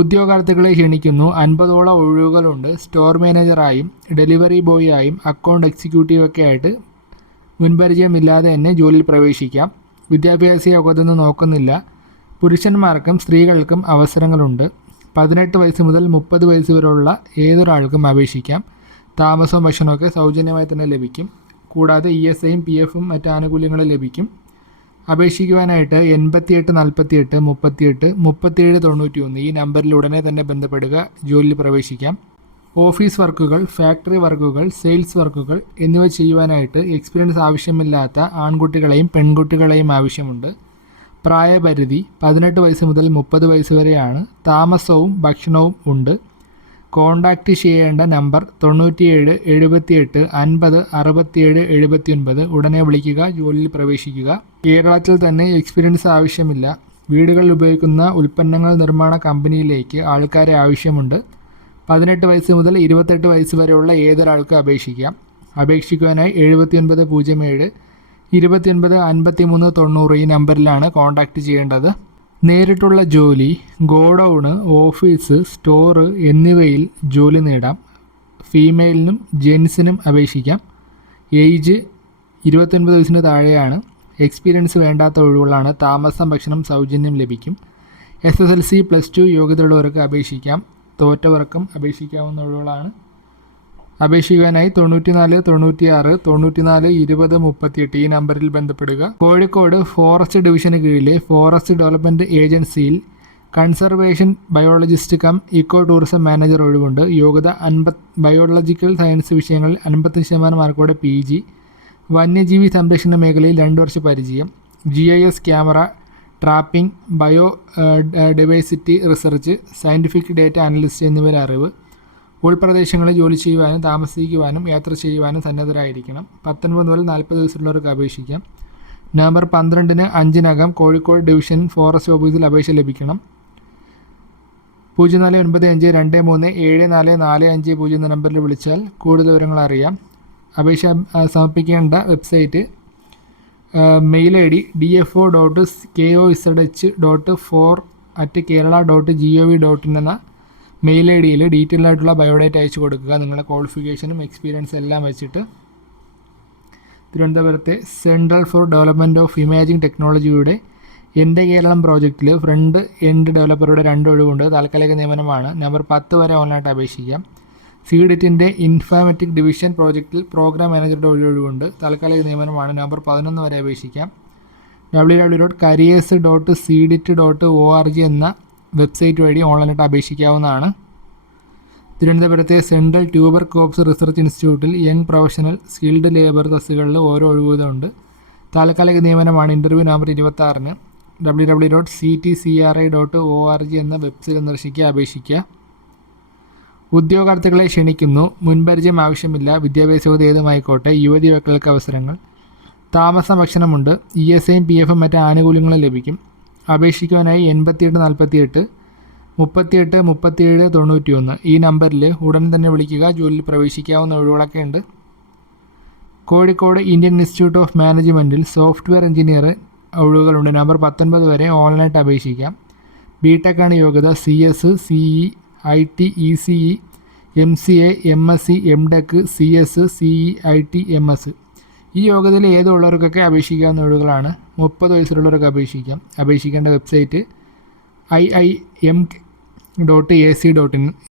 ഉദ്യോഗാർത്ഥികളെ ക്ഷണിക്കുന്നു. അൻപതോളം ഒഴിവുകളുണ്ട്. സ്റ്റോർ മാനേജറായും ഡെലിവറി ബോയിയായും അക്കൗണ്ട് എക്സിക്യൂട്ടീവൊക്കെ ആയിട്ട് മുൻപരിചയമില്ലാതെ തന്നെ ജോലിയിൽ പ്രവേശിക്കാം. വിദ്യാഭ്യാസ യോഗത്തൊന്നും നോക്കുന്നില്ല. പുരുഷന്മാർക്കും സ്ത്രീകൾക്കും അവസരങ്ങളുണ്ട്. പതിനെട്ട് വയസ്സ് മുതൽ മുപ്പത് വയസ്സ് വരെയുള്ള ഏതൊരാൾക്കും അപേക്ഷിക്കാം. താമസവും ഭക്ഷണമൊക്കെ സൗജന്യമായി തന്നെ ലഭിക്കും. കൂടാതെ ഇ എസ് ഐയും പി എഫും മറ്റ് ആനുകൂല്യങ്ങളും ലഭിക്കും. അപേക്ഷിക്കുവാനായിട്ട് എൺപത്തിയെട്ട് നാൽപ്പത്തിയെട്ട് മുപ്പത്തിയെട്ട് മുപ്പത്തിയേഴ് തൊണ്ണൂറ്റി ഒന്ന് ഈ നമ്പറിൽ ഉടനെ തന്നെ ബന്ധപ്പെടുക ജോലിയിൽ പ്രവേശിക്കാം. ഓഫീസ് വർക്കുകൾ ഫാക്ടറി വർക്കുകൾ സെയിൽസ് വർക്കുകൾ എന്നിവ ചെയ്യുവാനായിട്ട് എക്സ്പീരിയൻസ് ആവശ്യമില്ലാത്ത ആൺകുട്ടികളെയും പെൺകുട്ടികളെയും ആവശ്യമുണ്ട്. പ്രായപരിധി പതിനെട്ട് വയസ്സ് മുതൽ മുപ്പത് വയസ്സ് വരെയാണ്. താമസവും ഭക്ഷണവും ഉണ്ട്. കോൺടാക്റ്റ് ചെയ്യേണ്ട നമ്പർ തൊണ്ണൂറ്റിയേഴ് എഴുപത്തിയെട്ട് അൻപത് അറുപത്തിയേഴ് എഴുപത്തിയൊൻപത് ഉടനെ വിളിക്കുക ജോലിയിൽ പ്രവേശിക്കുക. കേരളത്തിൽ തന്നെ എക്സ്പീരിയൻസ് ആവശ്യമില്ല. വീടുകളിൽ ഉപയോഗിക്കുന്ന ഉൽപ്പന്നങ്ങൾ നിർമ്മാണ കമ്പനിയിലേക്ക് ആൾക്കാരെ ആവശ്യമുണ്ട്. പതിനെട്ട് വയസ്സ് മുതൽ ഇരുപത്തെട്ട് വയസ്സ് വരെയുള്ള ഏതൊരാൾക്കും അപേക്ഷിക്കാം. അപേക്ഷിക്കുവാനായി എഴുപത്തിയൊൻപത് പൂജ്യം ഏഴ് ഇരുപത്തിയൊൻപത് അൻപത്തി മൂന്ന് തൊണ്ണൂറ് ഈ നമ്പറിലാണ് കോൺടാക്റ്റ് ചെയ്യേണ്ടത്. നേരിട്ടുള്ള ജോലി ഗോഡൗണ് ഓഫീസ് സ്റ്റോർ എന്നിവയിൽ ജോലി നേടാം. ഫീമെയിലിനും ജെൻസിനും അപേക്ഷിക്കാം. ഏജ് ഇരുപത്തൊൻപത് വയസ്സിന് താഴെയാണ്. എക്സ്പീരിയൻസ് വേണ്ടാത്ത ഒഴിവുകളാണ്. താമസം ഭക്ഷണം സൗജന്യം ലഭിക്കും. S S L C plus two യോഗ്യതയുള്ളവർക്ക് അപേക്ഷിക്കാം. തോറ്റവർക്കും അപേക്ഷിക്കാവുന്ന ഒഴിവുകളാണ്. അപേക്ഷിക്കുവാനായി തൊണ്ണൂറ്റിനാല് തൊണ്ണൂറ്റിയാറ് തൊണ്ണൂറ്റിനാല് ഇരുപത് മുപ്പത്തിയെട്ട് ഈ നമ്പറിൽ ബന്ധപ്പെടുക. കോഴിക്കോട് ഫോറസ്റ്റ് ഡിവിഷന് കീഴിലെ ഫോറസ്റ്റ് ഡെവലപ്മെന്റ് ഏജൻസിയിൽ conservation biologist cum eco tourism manager ഒഴിവുണ്ട്. യോഗ്യത അൻപത് ബയോളജിക്കൽ സയൻസ് വിഷയങ്ങളിൽ അൻപത്തി ശതമാനം മാർക്കോടെ പി ജി വന്യജീവി സംരക്ഷണ മേഖലയിൽ രണ്ട് വർഷ പരിചയം G I S camera trapping biodiversity research scientific data analyst എന്നിവരെ അറിവ് ഉൾപ്രദേശങ്ങളിൽ ജോലി ചെയ്യുവാനും താമസിക്കുവാനും യാത്ര ചെയ്യുവാനും സന്നദ്ധരായിരിക്കണം. പത്തൊൻപത് മുതൽ നാൽപ്പത് വയസ്സുള്ളവർക്ക് അപേക്ഷിക്കാം. നവംബർ പന്ത്രണ്ടിന് അഞ്ചിനകം കോഴിക്കോട് ഡിവിഷൻ ഫോറസ്റ്റ് ഓഫീസിൽ അപേക്ഷ ലഭിക്കണം. പൂജ്യം നാല് ഒൻപത് അഞ്ച് രണ്ട് മൂന്ന് ഏഴ് നാല് നാല് അഞ്ച് പൂജ്യം എന്ന നമ്പറിൽ വിളിച്ചാൽ കൂടുതൽ വിവരങ്ങൾ അറിയാം. അപേക്ഷ സമർപ്പിക്കേണ്ട website mail I D D F O dot K O Z H dot four at Kerala dot G O V dot in എന്ന മെയിൽ ഐ ഡിയിൽ ഡീറ്റെയിൽ ആയിട്ടുള്ള ബയോഡേറ്റ അയച്ചു കൊടുക്കുക. നിങ്ങളുടെ ക്വാളിഫിക്കേഷനും എക്സ്പീരിയൻസ് എല്ലാം വെച്ചിട്ട് തിരുവനന്തപുരത്തെ central for development of imaging ടെക്നോളജിയുടെ എന്റെ കേരളം പ്രോജക്റ്റിൽ ഫ്രണ്ട് എൻഡ് ഡെവലപ്പറുടെ രണ്ട് ഒഴിവുണ്ട്. താൽക്കാലിക നിയമനമാണ്. നമ്പർ പത്ത് വരെ ഓൺലൈനായിട്ട് അപേക്ഷിക്കാം. സീഡിറ്റിന്റെ ഇൻഫാമെറ്റിക് ഡിവിഷൻ പ്രോജക്റ്റിൽ പ്രോഗ്രാം മാനേജറുടെ ഒഴിവുണ്ട്. താൽക്കാലിക നിയമനമാണ്. നമ്പർ പതിനൊന്ന് വരെ അപേക്ഷിക്കാം. W W dot careers dot CDIT dot O R G എന്ന വെബ്സൈറ്റ് വഴി ഓൺലൈനായിട്ട് അപേക്ഷിക്കാവുന്നതാണ്. തിരുവനന്തപുരത്തെ സെൻട്രൽ ട്യൂബർ കോപ്സ് റിസർച്ച് ഇൻസ്റ്റിറ്റ്യൂട്ടിൽ യങ് പ്രൊഫഷണൽ സ്കിൽഡ് ലേബർ തസ്സുകളിൽ ഓരോ ഒഴിവുകളുണ്ട് താൽക്കാലിക നിയമനമാണ് interview number ഇരുപത്താറിന്. W W dot C T C R I dot O R G എന്ന വെബ്സൈറ്റ് സന്ദർശിക്കുക അപേക്ഷിക്കുക. ഉദ്യോഗാർത്ഥികളെ ക്ഷണിക്കുന്നു. മുൻപരിചയം ആവശ്യമില്ല. വിദ്യാഭ്യാസ ഏതുമായിക്കോട്ടെ യുവതി യുവാക്കൾക്ക് അവസരങ്ങൾ. താമസ ഭക്ഷണമുണ്ട്. ഇ എസ് ഐയും പി എഫും മറ്റ് ആനുകൂല്യങ്ങളും ലഭിക്കും. അപേക്ഷിക്കുവാനായി എൺപത്തിയെട്ട് നാൽപ്പത്തിയെട്ട് മുപ്പത്തിയെട്ട് മുപ്പത്തിയേഴ് തൊണ്ണൂറ്റി ഒന്ന് ഈ നമ്പറിൽ ഉടൻ തന്നെ വിളിക്കുക. ജോലിയിൽ പ്രവേശിക്കാവുന്ന ഒഴിവുകളൊക്കെ ഉണ്ട്. കോഴിക്കോട് ഇന്ത്യൻ ഇൻസ്റ്റിറ്റ്യൂട്ട് ഓഫ് മാനേജ്മെന്റിൽ സോഫ്റ്റ്വെയർ എഞ്ചിനീയർ ഒഴിവുകളുണ്ട്. നമ്പർ പത്തൊൻപത് വരെ ഓൺലൈനായിട്ട് അപേക്ഷിക്കാം. ബി ടെക്കാണ് യോഗ്യത. C S C E I T E C E M C A M S C M tech C S C E I T M S. ഈ യോഗ്യതയിൽ ഏതുള്ളവർക്കൊക്കെ അപേക്ഷിക്കാവുന്ന ഒഴിവുകളാണ് മുപ്പത് വയസ്സിലുള്ളവർക്ക് അപേക്ഷിക്കാം. അപേക്ഷിക്കേണ്ട website I I M dot A C dot in.